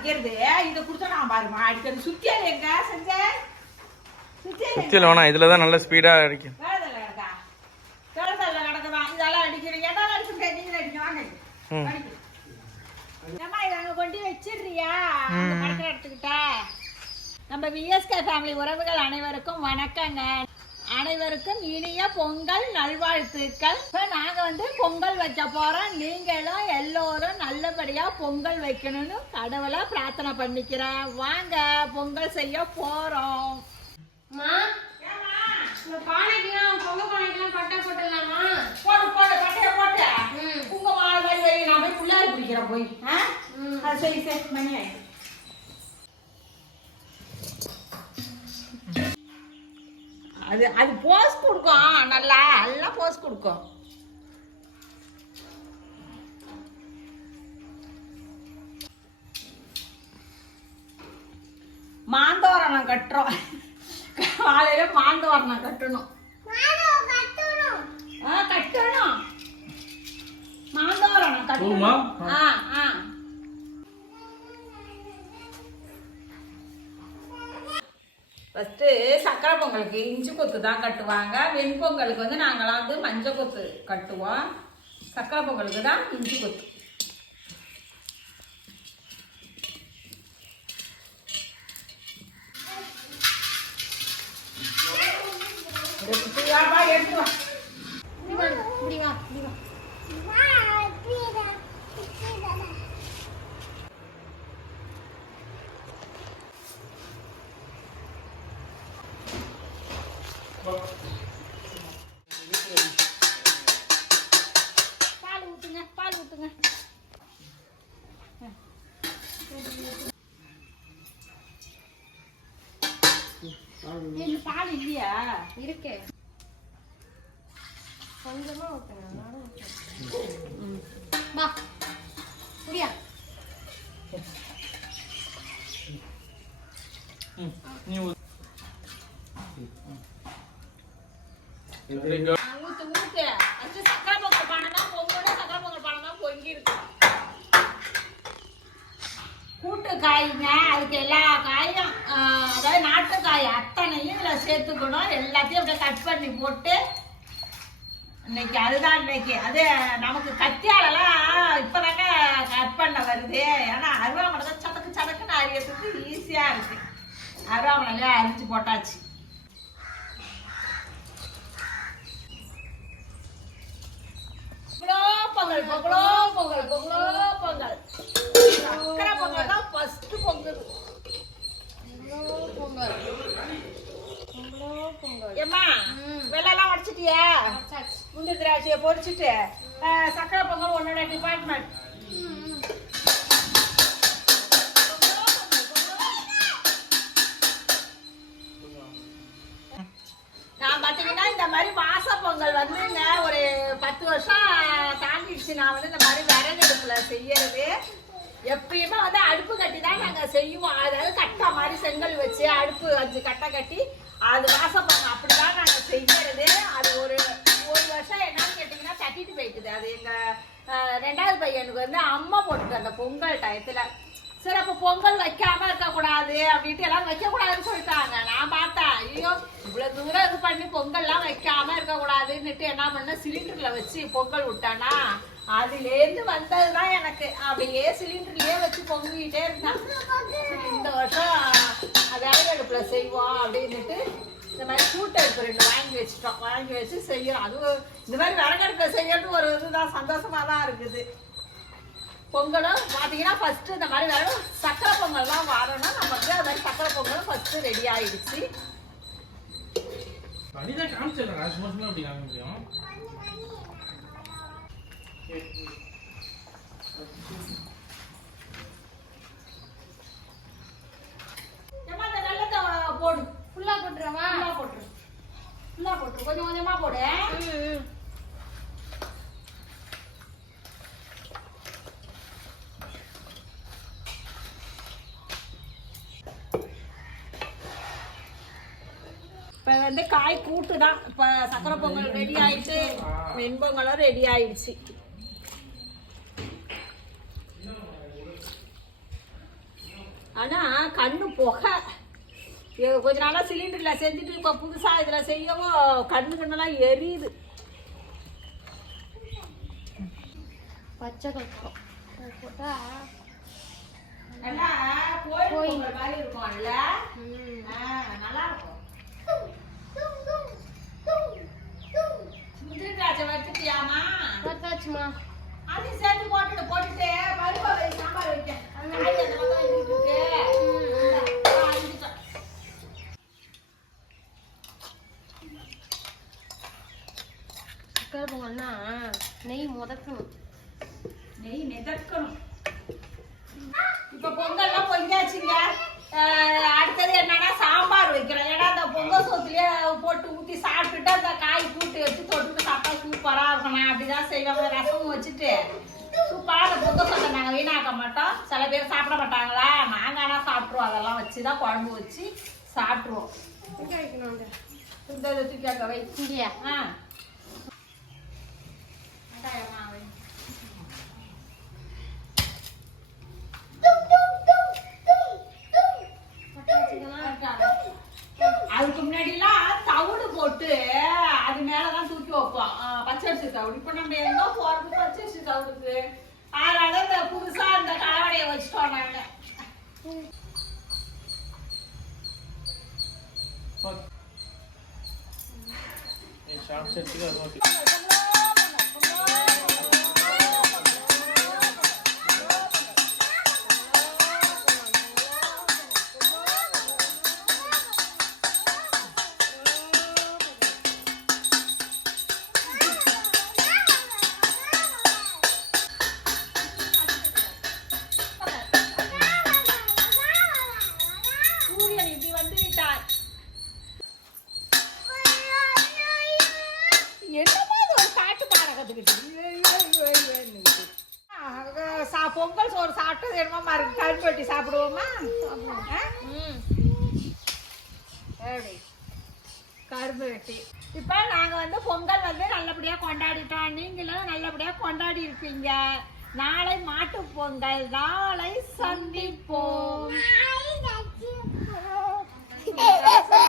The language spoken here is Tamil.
அடிக்கிறது. இதை கொடுத்தா நான் பாருமா அடிக்கிறது. சுத்தியால் எங்க? செஞ்ச. சுத்தியால் வேணாம் இதில் தான் நல்ல ஸ்பீடாக அடிக்கும். வேலைதல்ல கிடக்கா? வேலைதல்ல கிடக்குதான் இதெல்லாம் அடிக்கிறீங்க. எதாவது நீங்க அடிக்க வாங்க. ம். அடிக்கு. ஏம்மா இதை அங்க கொண்டு வச்சிடுறியா? படத்துல எடுத்துக்கிட்ட. நம்ம விஎஸ்கே ஃபேமிலி உறவுகள் அனைவருக்கும் வணக்கங்க. அனைவருக்கும் இனிய பொங்கல் நல்வாழ்த்துக்கள். இப்போ நாங்கள் வந்து பொங்கல் வைக்க போகிறோம் நீங்களும் எல்லோரும் நல்லபடியாக பொங்கல் வைக்கணும்னு கடவுளை பிரார்த்தனை பண்ணிக்கிறேன் வாங்க பொங்கல் செய்ய போகிறோம் பானைக்கெல்லாம், பானைக்கெல்லாம் போட்டுடலாமா? போட்டு. மாதிரி நான் போய் பிள்ளையார் பிடிக்கிறேன் போய். ஆ? ம். ஆ, சரி சரி மணி ஆயிடுச்சு அது அது போஸ் கொடுக்கும். நல்லா நல்லா போஸ் கொடுக்கும். மாந்தோரணம் கட்டுறோம். காலையில மாந்தோரணம் கட்டணும். ஆ கட்டணும். மாந்தோரணம்? கட்டணும். ஆ ஆ ஃபஸ்ட்டு சக்கரை பொங்கலுக்கு இஞ்சி கொத்து தான் கட்டுவாங்க. வெண்பொங்கலுக்கு வந்து நாங்களாம் வந்து மஞ்சள் கொத்து கட்டுவோம். சக்கரை பொங்கலுக்கு தான் இஞ்சி கொத்து. இப்படி வா, இப்படி வா, பால் ஊத்துங்க பால் ஊத்துங்க இந்த பால் இல்லையா இருக்கு. கொஞ்சமா ஊத்துறேன். வா, குடியா. நீ ஊத்து ஊத்து. அது சக்கரை பொங்கல் பானை தான் பொங்கோட சக்கரை பொங்கல் பானை தான் பொங்கி இருக்கு. கூட்டு காய்ங்க. அதுக்கு எல்லா காயும் ஆ, அதாவது நாட்டுக்காய் அத்தனையும் இதில் சேர்த்துக்கணும். எல்லாத்தையும் அப்படியே கட் பண்ணி போட்டு இன்னைக்கு அதுதான் இன்னைக்கு. அது நமக்கு கத்தியாலலாம் இப்போதாங்க கட் பண்ண வருது. ஏன்னா அருவாமனை தான் சதக்கு சதக்குன்னு அரியறதுக்கு ஈஸியாக இருக்குது அருவாமனையிலே அரிஞ்சு போட்டாச்சு பொங்கலோ பொங்கல் பொங்கலோ பொங்கல் பொங்கலோ பொங்கல் சக்கரை பொங்கல் தான் ஃபர்ஸ்ட் பொங்கல் பொங்கல். பொங்கல். ஏம்மா ம். வெள்ளெல்லாம் உடச்சிட்டியா வச்சாச்சு. முந்திரி திராட்சையை பொரிச்சிட்டு அஹ், சக்கரை பொங்கல் உன்னோட டிபார்ட்மெண்ட் நான் பார்த்தீங்கன்னா இந்த மாதிரி வாச பொங்கல் வந்துங்க ஒரு பத்து வருஷம் தாண்டிடுச்சு நான் வந்து இந்த மாதிரி விறகு அடுப்புல செய்யறது. எப்பயுமே வந்து அடுப்பு கட்டி தான் நாங்கள் செய்வோம். அதாவது கட்டா மாதிரி செங்கல் வச்சு அடுப்பு அஞ்சு கட்டை கட்டி அது வாசப்பாங்க அப்படி தான் நாங்கள் செய்யறது. அது ஒரு ஒரு வருஷம் என்னன்னு கேட்டிங்கன்னா தட்டிட்டு போயிட்டுது. அது எங்கள் ரெண்டாவது பையனுக்கு வந்து அம்மா போட்டுது அந்த பொங்கல் டயத்தில். சரி அப்போ பொங்கல் வைக்காம இருக்கக்கூடாது அப்படின்ட்டு எல்லாம் வைக்கக்கூடாதுன்னு சொல்லிட்டாங்க. நான் பார்த்தேன் ஐயோ இவ்வளவு தூரம் இது பண்ணி பொங்கல்லாம் வைக்காம இருக்கக்கூடாதுன்னுட்டு என்ன பண்ண சிலிண்டர்ல வச்சு பொங்கல் விட்டானா? அதுலேருந்து வந்ததுதான் எனக்கு. அப்படியே சிலிண்டர்லயே வச்சு பொங்கிட்டே இருந்தான். இந்த வருஷம் விறகு செய்வோம் அப்படின்னுட்டு இந்த மாதிரி கூட்டடுப்பு ரெண்டு வாங்கி வச்சுட்டோம். வாங்கி வச்சு செய்யறோம். அதுவும் இந்த மாதிரி விறகடுப்புல செய்யறது ஒரு இதுதான். சந்தோஷமா தான் இருக்குது. பொங்கலும் பார்த்தீங்கன்னா ஃபஸ்ட்டு இந்த மாதிரி வேணும் சக்கரை பொங்கல் தான் வரணும் நமக்கு அது மாதிரி சக்கரை பொங்கலும் ஃபஸ்ட்டு ரெடி ஆயிடுச்சு. பண்ணிதான் காமிச்சிடலாம் சும்மா சும்மா அப்படி காமிக்க முடியும் ஏம்மா, இந்த வெள்ளத்தை போடு ஃபுல்லா போட்டுறவா ஃபுல்லா போட்டுரு ஃபுல்லா போட்டுரு கொஞ்சம் கொஞ்சமா போடு ம், ம். இப்போ வந்து காய் கூட்டு தான் இப்போ சக்கரை பொங்கல் ரெடி ஆயிடுச்சு வெண்பொங்கலும் ரெடி ஆயிடுச்சு. ஆனா கண்ணு புகை. கொஞ்ச நாளா சிலிண்டர்ல செஞ்சுட்டு இப்ப புதுசா இதுல செய்யவும் கண்ணு கண்ணெல்லாம் எரியுது. பச்சை கற்பூரம் அது போட்டா நல்லா கோயில் மாதிரி இருக்கும்ல நல்லா இருக்கும் முந்திரி வச்சுட்டியாமா வச்சாச்சுமா அதையும் சேர்த்து போட்டுட்டு போட்டுட்டு பருப்பை வை சாம்பார் வைக்க. காய் அந்த பக்கம் வெந்துட்டு இருக்கு. இந்தா, ஆ, அரிஞ்சிட்டேன். சக்கரை பொங்கல்னா நெய் முதக்கணும். நெய் மிதக்கணும். இப்ப பொங்கல்லாம் பொங்கியாச்சுங்க அடுத்தது என்னன்னா சாம்பார் வைக்கிறோம் ஏன்னா அந்த பொங்கல் சோத்துலயே போட்டு ஊத்தி சாப்பிட்டுட்டு அந்த காய் கூட்டு வச்சு தொட்டுட்டு சாப்பிட்டா சூப்பரா இருக்கும். நான் அப்படிதான் செய்வேன். ரசம் வச்சுட்டு சூப்பரா அந்த பொங்கல் சோத்தை நாங்க வீணாக்க மாட்டோம். சில பேர் சாப்பிட மாட்டாங்களா? நாங்க ஆனா சாப்பிட்ருவோம் அதெல்லாம் வச்சுதான் குழம்பு வச்சு சாப்பிட்ருவோம் இந்த தூக்கி அங்க வை. இங்கேயா? ஆ வெங்காயமா வை. அதுக்கு முன்னாடிலாம் தவிடு போட்டு அது மேலதான் தூக்கி வைப்போம் ஆ, பச்சரிசி தவிடு நம்ம எங்க போறது பச்சரிசி தவிடுக்கு அதனால இந்த புதுசா அந்த கலவடையை வச்சுட்டோம் நாங்க. ஷார்ட் செட்டுக்கு அது ஓகே. சா பொங்கல் சோறு சாப்பிட்டு என்னமா இருக்கு கருப்பு வெட்டி சாப்பிடுவோமா கரும்பு வெட்டி. இப்போ நாங்கள் வந்து பொங்கல் வந்து நல்லபடியாக கொண்டாடிட்டோம் நீங்களும் நல்லபடியாக கொண்டாடி இருப்பீங்க நாளை மாட்டு பொங்கல் நாளை சந்திப்போம்